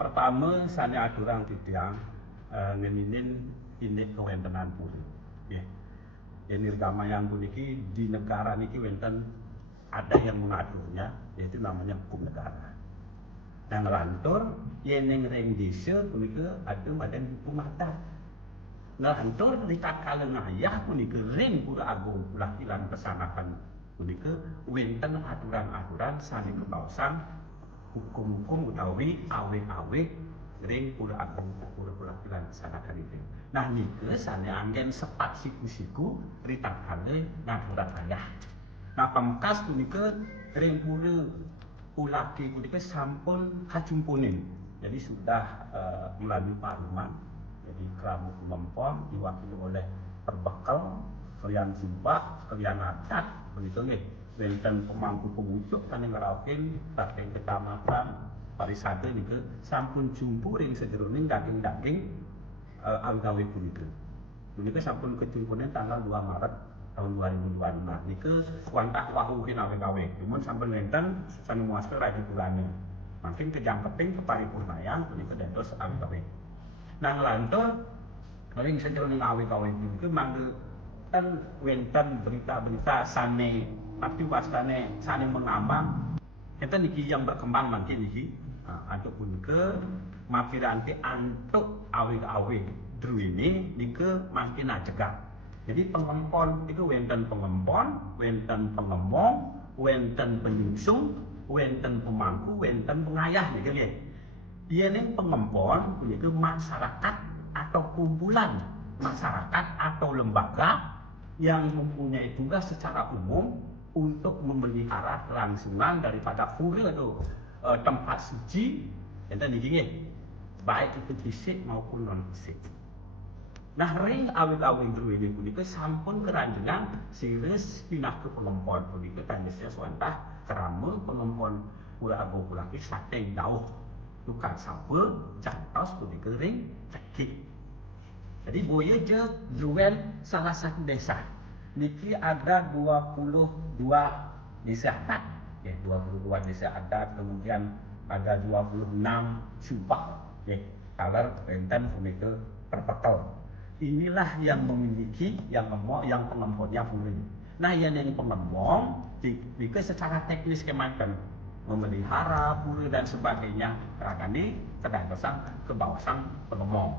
Pertama, sana aturan tiang ngeminin ini kewentenan puri. Ya. Ini ramayan puniki di negara niki wenten ada yang mengaturnya, yaitu namanya hukum negara. Yang lantur, yang ring desa punika ada badan hukum adat. Lantur di tatkala ngayah punika ring pura agung pelakilan pesanakan punika wenten aturan-aturan saling kebawasan hukum-hukum utawi awe-awe ring pura agung pura pelakilan pesanakan itu. Nah nika sane anggen sepat siku-siku ritakale ngaturan ayah. Nah pamkas punika ring pura ulaki punika sampun kacumpunin. Jadi sudah melalui parlemen. Jadi keramu kemempon diwakili oleh perbekal kalian sumpah, kalian adat begitu nggih. Wonten pemangku pemucuk kan ngeraukin saking kecamatan pariwisata niku sampun jumpu ring sejeroning daging-daging awi-awi punika. Punika sampun kecumpunen tanggal 2 Maret tahun 2025. Niku wantah wahuhin awi-awi. Cuman sampun wonten sanu muaster raja bulane. Makin kejang keting keparipurnayan punika dados awi-awi. Nah lantur ring sejeroning awi-awi punika mangke kan wonten berita-berita sane tapi wastane saling mengambang kita niki yang berkembang makin niki antuk punika mapiranti antuk awi-awi dru ini nika makin ajegak. Jadi pengempon itu wonten pengempon, wonten pengemong, wonten penyungsung, wonten pemangku, wonten pengayah niki nggih. Yen pengempon punika masyarakat atau kumpulan masyarakat atau lembaga yang mempunyai tugas secara umum untuk memelihara kelangsungan daripada pura atau tempat suci enten niki nggih baik itu fisik maupun non fisik. Nah ring awit-awit dulu ini punika sampun keranjengan sires pindah ke pengempon punika tanjese swantah kerama pengempon pura agung pulaki saking dauh tukang sapa cantos punika ring cekik. Jadi boya je jual salah satu desa. Niki ada 22 desa adat, ya 22 desa adat, kemudian ada 26 sumpah, ya kalau renten punika perpetel. Inilah yang memiliki yang pengemponnya puri. Nah yang pengembong, jika secara teknis kemanten memelihara puri dan sebagainya, ini terdapat kebawasan pengembong.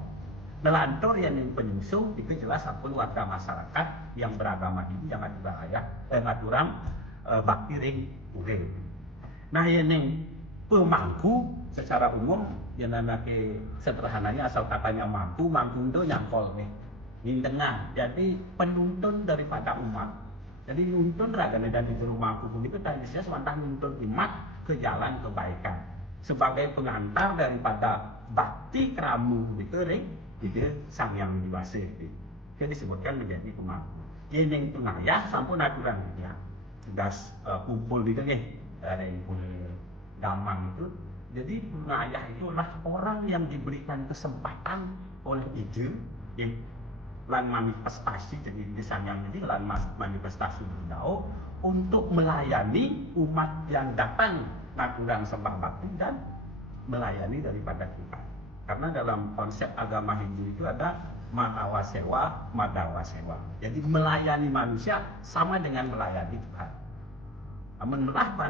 Melantur yang penyusun itu jelas sampun warga masyarakat yang beragama ini yang aturan bakti ring puri. Nah yang pemangku secara umum yang nanti sederhananya asal katanya mampu itu nyangkol nih tengah. Jadi penuntun daripada umat. Jadi nuntun ragane dari rumahku itu tadi saya semantah nuntun umat ke jalan kebaikan sebagai pengantar daripada bakti keramu itu ring itu sang yang dewasa itu disebutkan menjadi pemangku. Yang pengayah sampun aturannya tugas kumpul gitu nih dari damang itu. Jadi pengayah itu adalah orang yang diberikan kesempatan oleh ide yang lan manifestasi jadi desain yang jadi lan manifestasi beliau untuk melayani umat yang datang naturan sembah bakti dan melayani daripada kita. Karena dalam konsep agama Hindu itu ada manawa sewa, madawa sewa. Jadi melayani manusia sama dengan melayani Tuhan. Namun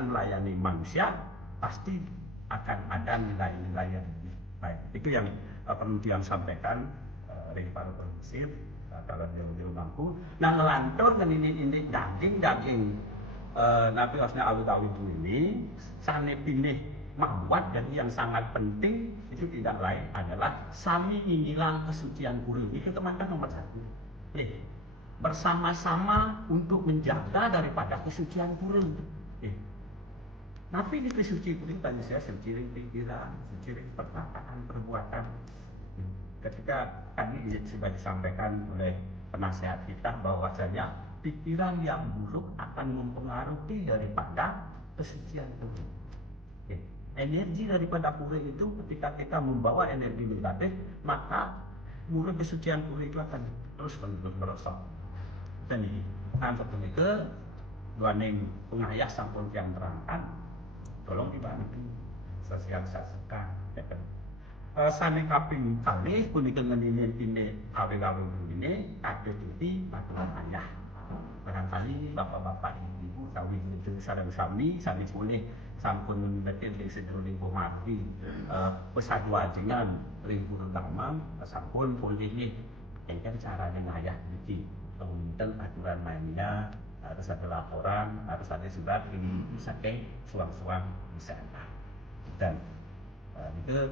melayani manusia pasti akan ada nilai-nilai yang baik. Itu yang perlu disampaikan dari para pengusir kalau jauh-jauh mampu. Nah ngelantur dan ini daging nabi osnya awit-awit ini sane pilih mawat. Jadi yang sangat penting itu tidak lain adalah sami nyilang kesucian puri. Itu teman-teman nomor 1. Bersama-sama untuk menjaga daripada kesucian puri. Tapi di kesucian puri tadi saya suci pikiran, suci perkataan, perbuatan. Ketika tadi sudah disampaikan oleh penasehat kita bahwasanya pikiran yang buruk akan mempengaruhi daripada kesucian puri. Energi daripada puri itu ketika kita membawa energi negatif, maka murid kesucian puri itu akan terus menerus merosot. Dan ini, untuk itu, dua pengayah sampun yang terangkan, tolong dibantu sosialisasikan. sane kaping kalih punika ngenini awe-awe ini ada cuti aturan ayah. Barangkali bapak-bapak ibu tahu itu sareng sami boleh sampun mendekati di sedurunge pomati pesaduajengan ring guru dhamma sampun boleh engken carane ngayah iki kemudian aturan mainnya harus ada laporan, harus ada surat ini saking suang-suang bisa dan itu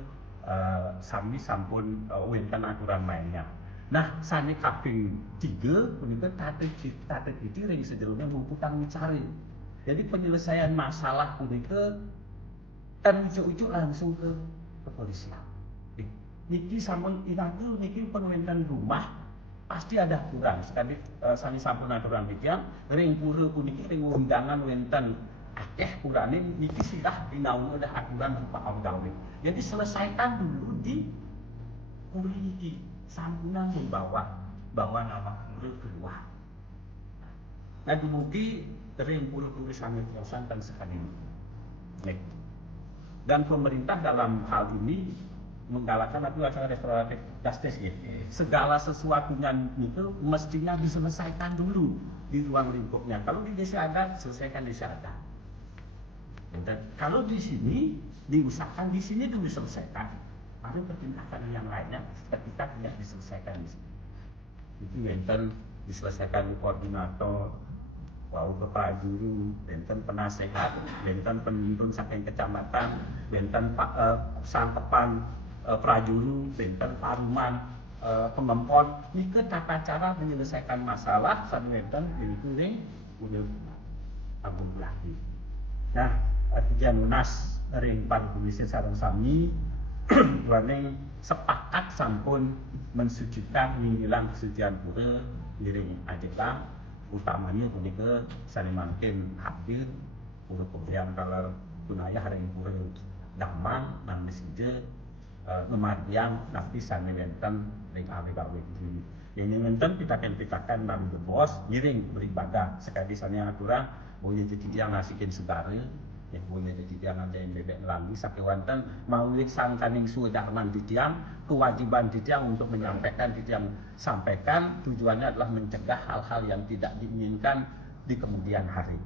sami sampun wonten aturan mainnya. Nah, sane kaping 3 punika tatih iki ring sedurunge mumputang mencari. Jadi penyelesaian masalah punika kan ujuk-ujuk langsung ke kepolisian. Niki sampun inangku niki penwenten rumah pasti ada aturan. Sekali sami sampun aturan demikian, ring pura puniki ring undangan wenten akeh kurane niki sirah dinaungi oleh aturan berupa awgawe. Jadi selesaikan dulu di puri iki. Sampunan membawa nama pura keluar. Nah, dumugi ring pura-pura sangat dan sekali ini. Dan pemerintah dalam hal ini menggalakkan acara restoratif justice ya. Segala sesuatunya itu mestinya diselesaikan dulu di ruang lingkupnya. Kalau di desa adat, selesaikan desa adat. Dan kalau di sini diusahakan di sini dulu diselesaikan. Ada pertindakan yang lainnya ketika tidak diselesaikan di sini. Itu enten diselesaikan koordinator, wau kepala guru, benten penasehat, benten pemimpin saking kecamatan, benten sangkepan prajuru, benten paruman, pengempon. Ini tata cara menyelesaikan masalah benten ini udah agung lagi. Nah, tujuan nas ring parkulisir sareng sami warning sepakat sampun mensucikan menghilang kesucian pura liring ajelang utamanya punika sane mangkin hadir pura yang kalau punaya hari pura damang nang mesije memadiang nanti sane wenten ring awe-awe iki. Ini wenten pitakan nang bos ngiring beribadah sekali sane aturan boleh jadi yang ngasihin saudara yang boleh jadi jangan yang bebek lagi sakit wonten maulik sangkaning sudarman ditiang kewajiban ditiang untuk menyampaikan ditiang sampaikan tujuannya adalah mencegah hal-hal yang tidak diinginkan di kemudian hari.